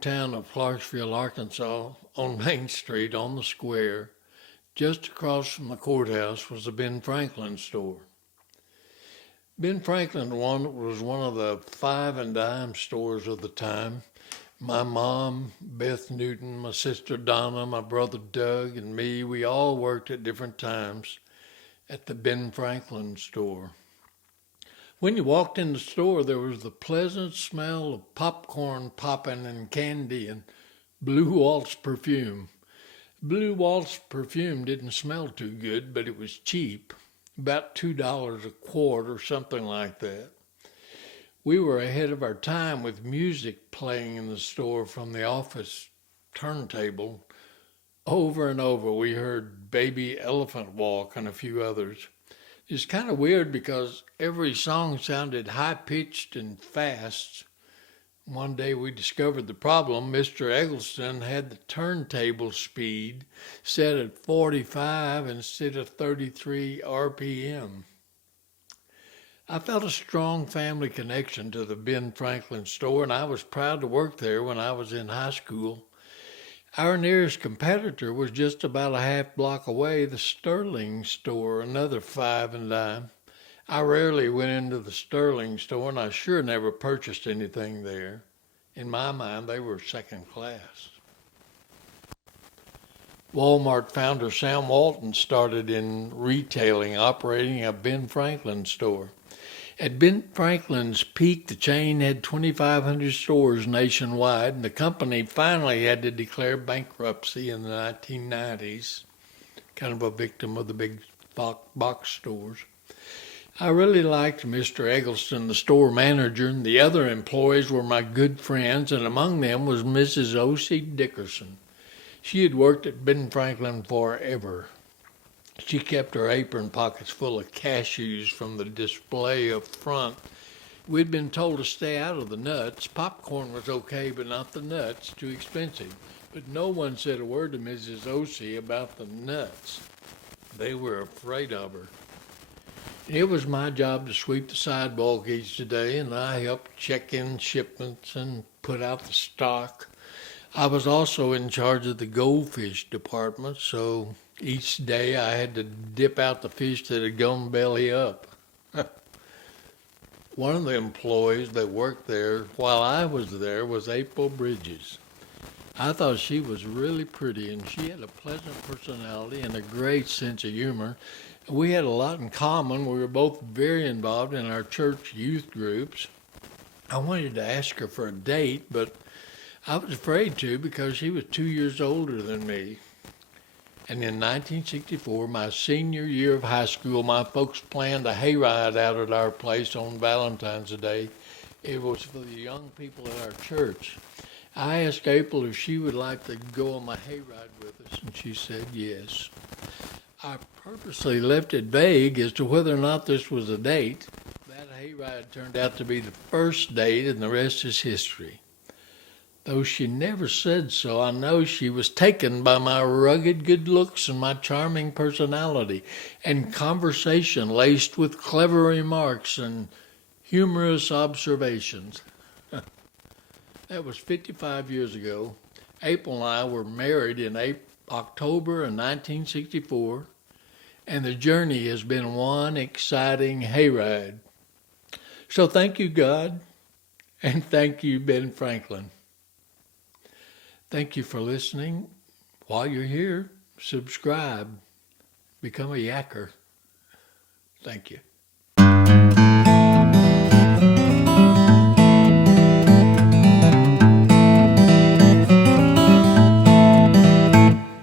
hometown of Clarksville, Arkansas, on Main Street on the square, just across from the courthouse, was the Ben Franklin store. Ben Franklin was one of the five and dime stores of the time. My mom, Beth Newton, my sister Donna, my brother Doug, and me, we all worked at different times at the Ben Franklin store. When you walked in the store, there was the pleasant smell of popcorn popping and candy and Blue Waltz perfume. Blue Waltz perfume didn't smell too good, but it was cheap, about $2 a quart or something like that. We were ahead of our time with music playing in the store from the office turntable. Over and over, we heard Baby Elephant Walk and a few others. It's kind of weird because every song sounded high-pitched and fast. One day we discovered the problem. Mr. Eggleston had the turntable speed set at 45 instead of 33 RPM. I felt a strong family connection to the Ben Franklin store, and I was proud to work there when I was in high school. Our nearest competitor was just about a half block away, the Sterling store, another five and dime. I rarely went into the Sterling store, and I sure never purchased anything there. In my mind, they were second class. Walmart founder Sam Walton started in retailing, operating a Ben Franklin store. At Ben Franklin's peak, the chain had 2,500 stores nationwide, and the company finally had to declare bankruptcy in the 1990s, kind of a victim of the big box stores. I really liked Mr. Eggleston, the store manager, and the other employees were my good friends, and among them was Mrs. O.C. Dickerson. She had worked at Ben Franklin forever. She kept her apron pockets full of cashews from the display up front. We'd been told to stay out of the nuts. Popcorn was okay, but not the nuts, too expensive. But no one said a word to Mrs. O.C. about the nuts. They were afraid of her. It was my job to sweep the sidewalk each day, and I helped check in shipments and put out the stock. I was also in charge of the goldfish department, so each day I had to dip out the fish that had gone belly up. One of the employees that worked there while I was there was April Bridges. I thought she was really pretty, and she had a pleasant personality and a great sense of humor. We had a lot in common. We were both very involved in our church youth groups. I wanted to ask her for a date, but I was afraid to because she was 2 years older than me. And in 1964, my senior year of high school, my folks planned a hayride out at our place on Valentine's Day. It was for the young people at our church. I asked April if she would like to go on my hayride with us, and she said yes. I purposely left it vague as to whether or not this was a date. That hayride turned out to be the first date, and the rest is history. Though she never said so, I know she was taken by my rugged good looks and my charming personality and conversation laced with clever remarks and humorous observations. That was 55 years ago. April and I were married in October of 1964, and the journey has been one exciting hayride. So thank you, God, and thank you, Ben Franklin. Thank you for listening. While you're here, subscribe. Become a yacker. Thank you.